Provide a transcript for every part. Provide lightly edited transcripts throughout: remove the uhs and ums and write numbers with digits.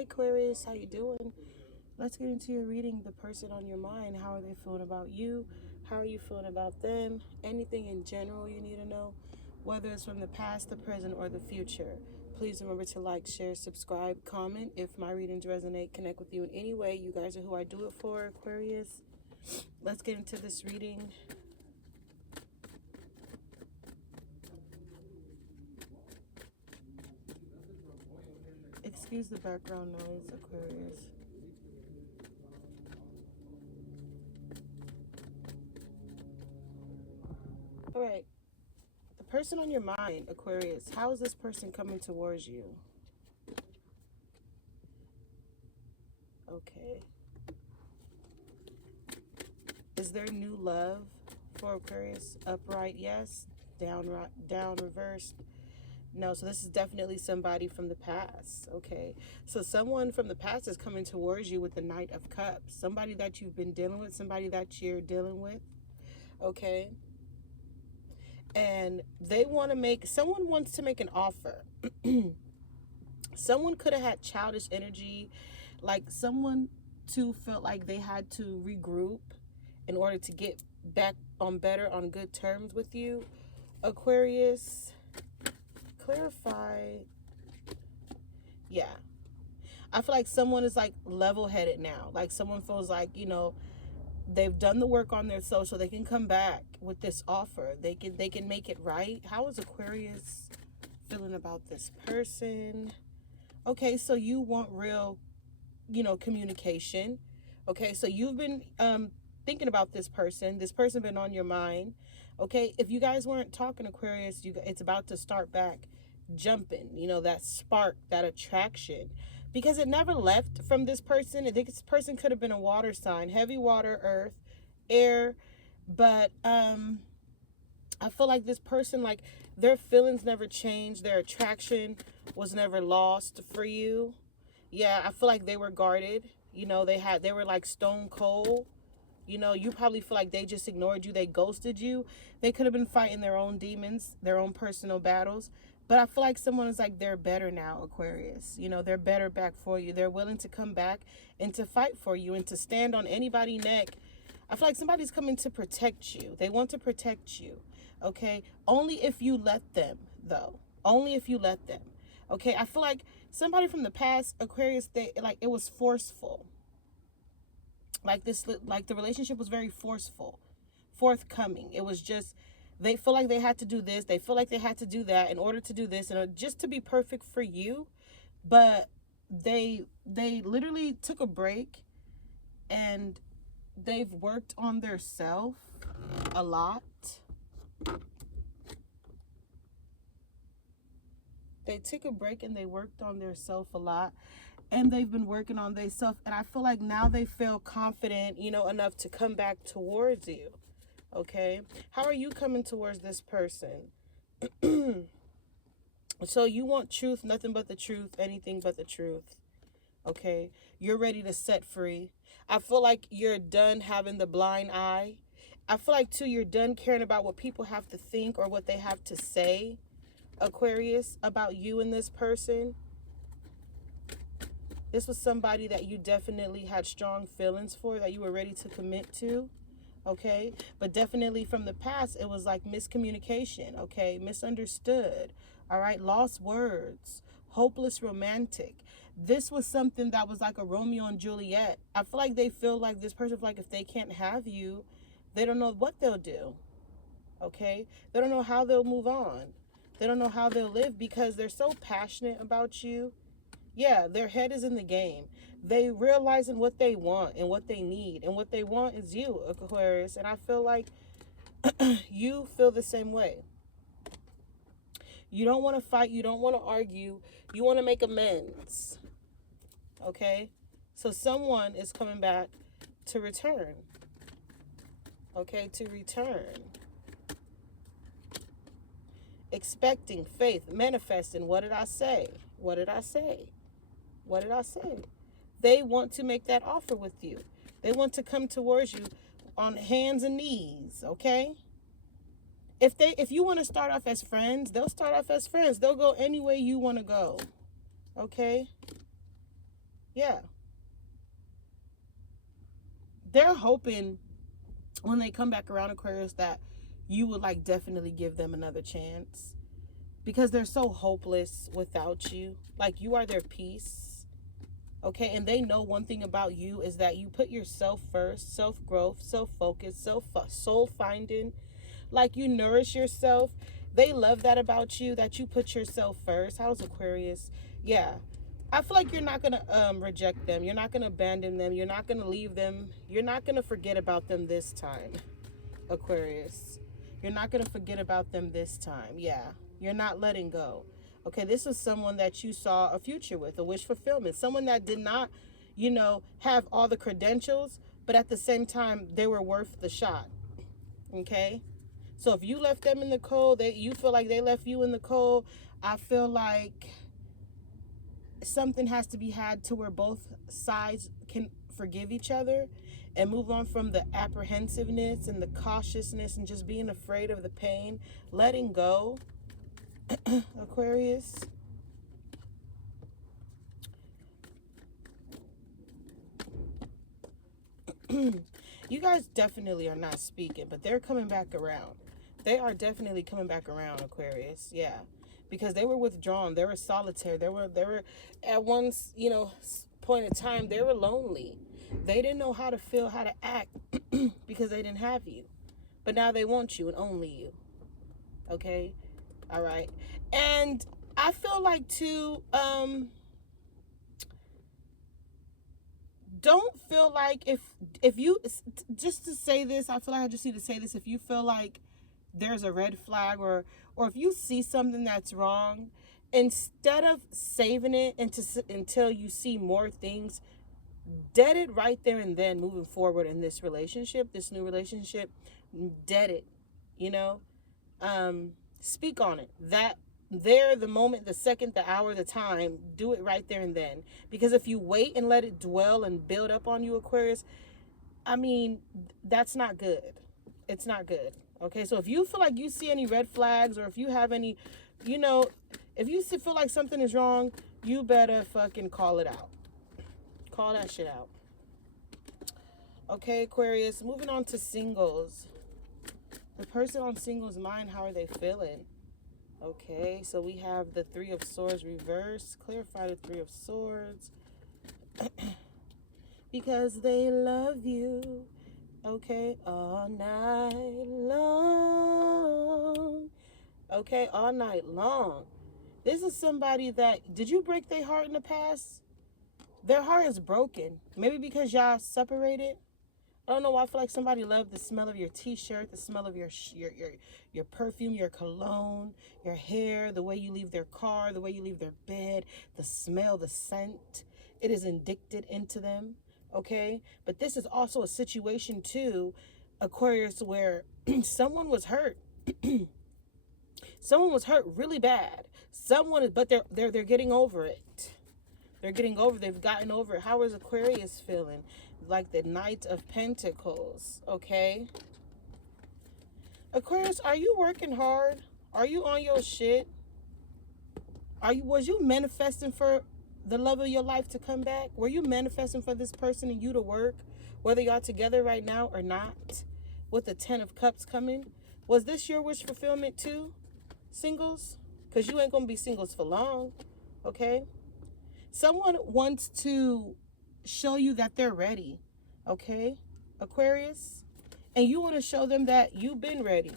Hi Aquarius, how you doing? Let's get into your reading. The person on your mind, how are they feeling about you? How are you feeling about them? Anything in general you need to know, whether it's from the past, the present, or the future. Please remember to like, share, subscribe, comment. If my readings resonate, connect with you in any way. You guys are who I do it for, Aquarius. Let's get into this reading. Excuse the background noise, Aquarius. All right. The person on your mind, Aquarius, how is this person coming towards you? Okay. Is there new love for Aquarius? Upright, yes. Down, reversed. No, so this is definitely somebody from the past, okay? So someone from the past is coming towards you with the Knight of Cups. Somebody that you've been dealing with, somebody that you're dealing with, okay? And someone wants to make an offer. Someone could have had childish energy, like someone too felt like they had to regroup in order to get back on good terms with you. Aquarius, clarify. Yeah. I feel like someone is like level-headed now. Like someone feels like, they've done the work on their soul, so they can come back with this offer. They can make it right. How is Aquarius feeling about this person? Okay, so you want real, communication. Okay, so you've been thinking about this person. This person been on your mind. Okay, if you guys weren't talking, Aquarius, it's about to start back jumping. That spark, that attraction, because it never left from this person. I think this person could have been a water sign, heavy water, earth, air, but I feel like this person, like, their feelings never changed. Their attraction was never lost for you. Yeah, I feel like they were guarded. They were like stone cold. You probably feel like they just ignored you. They ghosted you. They could have been fighting their own demons, their own personal battles. But I feel like someone is like, they're better now, Aquarius. They're better back for you. They're willing to come back and to fight for you and to stand on anybody's neck. I feel like somebody's coming to protect you. They want to protect you. Okay? Only if you let them, though. Only if you let them. Okay? I feel like somebody from the past, Aquarius, it was forceful. Like the relationship was very forthcoming. It was just, they feel like they had to do this. They feel like they had to do that in order to do this, and just to be perfect for you. But they literally took a break, and they've worked on their self a lot. They took a break and they worked on their self a lot, and they've been working on their self, and I feel like now they feel confident, enough to come back towards you. Okay, how are you coming towards this person? So you want truth, nothing but the truth, anything but the truth. Okay, you're ready to set free. I feel like you're done having the blind eye. I feel like too, you're done caring about what people have to think or what they have to say, Aquarius, about you and this person. This was somebody that you definitely had strong feelings for, that you were ready to commit to. Okay, but definitely from the past, it was like miscommunication. Okay, misunderstood. All right, lost words, hopeless romantic. This was something that was like a Romeo and Juliet. I feel like they feel like this person, like, if they can't have you, they don't know what they'll do. Okay, they don't know how they'll move on. They don't know how they'll live because they're so passionate about you. Yeah, their head is in the game. They realizing what they want and what they need. And what they want is you, Aquarius. And I feel like you feel the same way. You don't want to fight. You don't want to argue. You want to make amends. Okay? So someone is coming back to return. Okay? To return. Expecting, faith, manifesting. What did I say? What did I say? What did I say? They want to make that offer with you. They want to come towards you on hands and knees, okay? If you want to start off as friends, they'll start off as friends. They'll go any way you want to go, okay? Yeah. They're hoping when they come back around, Aquarius, that you would like definitely give them another chance because they're so hopeless without you. Like, you are their peace. Okay, and they know one thing about you is that you put yourself first, self growth, self focus, soul finding. Like, you nourish yourself. They love that about you, that you put yourself first. How's Aquarius? Yeah. I feel like you're not going to reject them. You're not going to abandon them. You're not going to leave them. You're not going to forget about them this time, Aquarius. You're not going to forget about them this time. Yeah. You're not letting go. Okay, this is someone that you saw a future with, a wish fulfillment. Someone that did not, have all the credentials, but at the same time, they were worth the shot. Okay? So if you left them in the cold, you feel like they left you in the cold, I feel like something has to be had to where both sides can forgive each other and move on from the apprehensiveness and the cautiousness and just being afraid of the pain, letting go. Aquarius. You guys definitely are not speaking, but they're coming back around. They are definitely coming back around, Aquarius. Yeah. Because they were withdrawn. They were solitary. They were at one, point in time, they were lonely. They didn't know how to feel, how to act because they didn't have you. But now they want you and only you. Okay? All right. And I feel like too, don't feel like if you, just to say this, I feel like I just need to say this. If you feel like there's a red flag, or if you see something that's wrong, instead of saving it until you see more things, dead it right there and then, moving forward in this relationship, this new relationship. Dead it, you know speak on it, that there, the moment, the second, the hour, the time, do it right there and then. Because if you wait and let it dwell and build up on you, Aquarius, I mean, that's not good. It's not good. Okay, so if you feel like you see any red flags, or if you have any, if you feel like something is wrong, you better fucking call it out. Call that shit out. Okay, Aquarius, moving on to singles. The person on singles' mind, how are they feeling? Okay, so we have the Three of Swords reversed. Clarify the Three of Swords. Because they love you. Okay, all night long. Okay, all night long. This is somebody that, did you break their heart in the past? Their heart is broken. Maybe because y'all separated. I don't know why I feel like somebody loved the smell of your t-shirt, the smell of your perfume, your cologne, your hair, the way you leave their car, the way you leave their bed, the smell, the scent. It is addicted into them, okay? But this is also a situation too, Aquarius, where someone was hurt. Someone was hurt really bad. But they're getting over it. They've gotten over it. How is Aquarius feeling? Like the Knight of Pentacles, okay? Aquarius, are you working hard? Are you on your shit? Was you manifesting for the love of your life to come back? Were you manifesting for this person and you to work, whether y'all together right now or not? With the 10 of Cups coming, was this your wish fulfillment too, singles? Because you ain't gonna be singles for long, okay? Someone wants to show you that they're ready, okay, Aquarius? And you want to show them that you've been ready.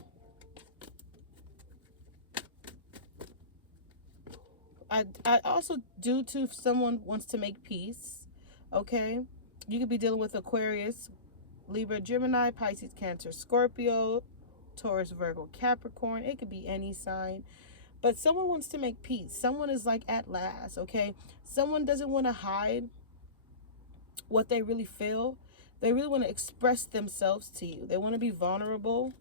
I also do too, if someone wants to make peace, okay? You could be dealing with Aquarius, Libra, Gemini, Pisces, Cancer, Scorpio, Taurus, Virgo, Capricorn. It could be any sign. But someone wants to make peace. Someone is like, at last, okay? Someone doesn't want to hide what they really feel. They really want to express themselves to you. They want to be vulnerable.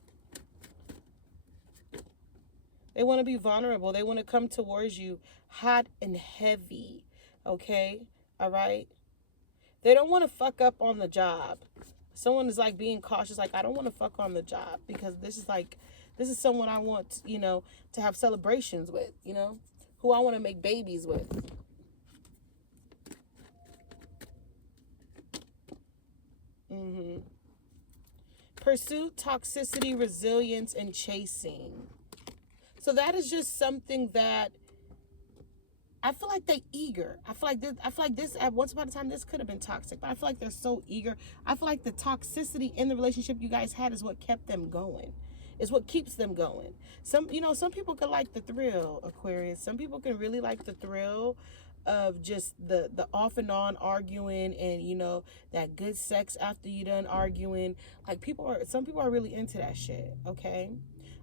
They want to be vulnerable. They want to come towards you hot and heavy, okay? All right? They don't want to fuck up on the job. Someone is like being cautious, like, I don't want to fuck on the job because this is someone I want, to have celebrations with, who I want to make babies with. Pursuit, toxicity, resilience, and chasing. So that is just something that I feel like they eager. I feel like this at once upon a time this could have been toxic, but I feel like they're so eager. I feel like the toxicity in the relationship you guys had is what kept them going. Is what keeps them going. Some people can like the thrill, Aquarius. Some people can really like the thrill of just the off and on arguing, and that good sex after you done arguing. Like some people are really into that shit, okay?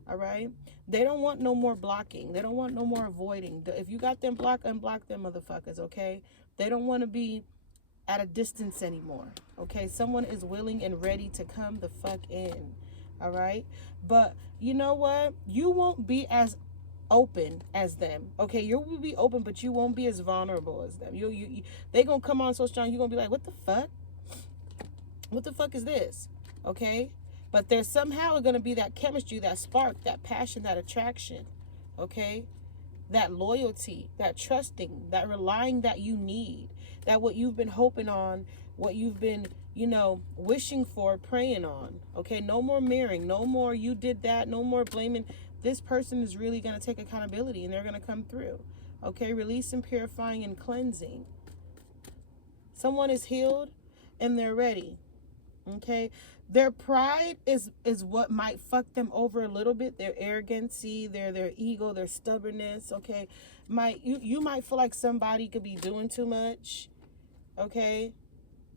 All right. They don't want no more blocking. They don't want no more avoiding. If you got them blocked, unblock them motherfuckers, okay? They don't want to be at a distance anymore, okay? Someone is willing and ready to come the fuck in, all right? But you know what? You won't be as open as them, okay? You will be open, but you won't be as vulnerable as them. They gonna come on so strong, you're gonna be like, what the fuck? What the fuck is this? Okay? But there's somehow going to be that chemistry, that spark, that passion, that attraction, okay? That loyalty, that trusting, that relying that you need, that what you've been hoping on, what you've been, wishing for, praying on, okay? No more mirroring, no more you did that, no more blaming. This person is really going to take accountability, and they're going to come through, okay? Releasing, purifying, and cleansing. Someone is healed, and they're ready, okay? Their pride is what might fuck them over a little bit. Their arrogancy, their ego, their stubbornness, okay? You might feel like somebody could be doing too much, okay?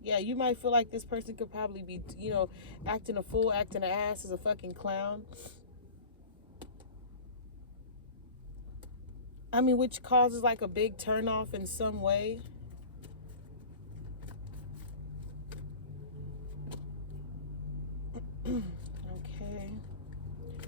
Yeah, you might feel like this person could probably be, acting a fool, acting an ass, as a fucking clown. I mean, which causes like a big turnoff in some way. Okay.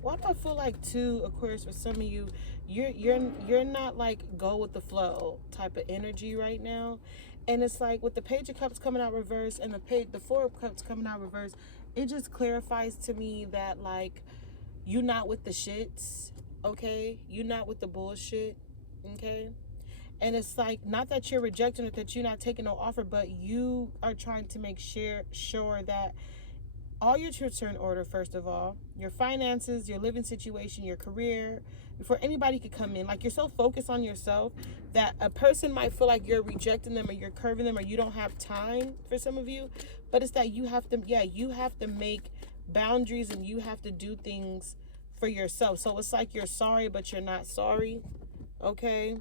Why do I feel like too, Aquarius, for some of you, you're not like go with the flow type of energy right now, and it's like with the Page of Cups coming out reverse and the Four of Cups coming out reverse, it just clarifies to me that like you're not with the shits, okay? You're not with the bullshit, okay? And it's like not that you're rejecting it, that you're not taking no offer, but you are trying to make sure that all your trips are in order, first of all. Your finances, your living situation, your career, before anybody could come in. Like, you're so focused on yourself that a person might feel like you're rejecting them or you're curving them or you don't have time for some of you. But it's that you have to make boundaries and you have to do things for yourself. So it's like you're sorry, but you're not sorry. Okay?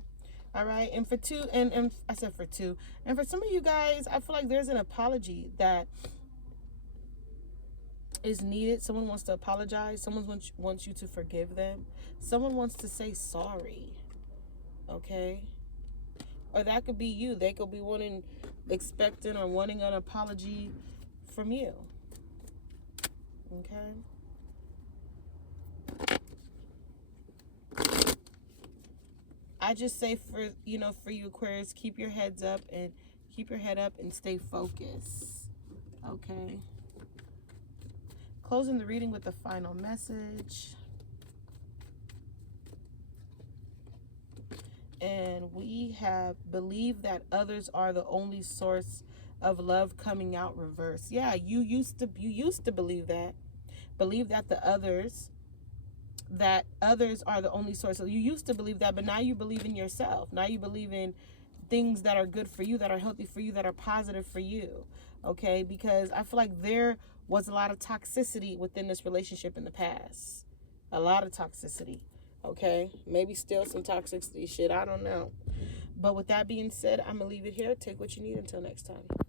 All right? And for two, and I said for two. And for some of you guys, I feel like there's an apology that is needed. Someone wants to apologize. Someone wants you to forgive them. Someone wants to say sorry. Okay? Or that could be you. They could be expecting or wanting an apology from you. Okay? I just say for you Aquarius, keep your head up and stay focused. Okay? Closing the reading with the final message. And we have believed that others are the only source of love coming out reverse. Yeah, you used to believe that. Believe that others are the only source. So you used to believe that, but now you believe in yourself. Now you believe in things that are good for you, that are healthy for you, that are positive for you. Okay? Because I feel like there was a lot of toxicity within this relationship in the past. A lot of toxicity. Okay? Maybe still some toxicity shit. I don't know. But with that being said, I'm going to leave it here. Take what you need until next time.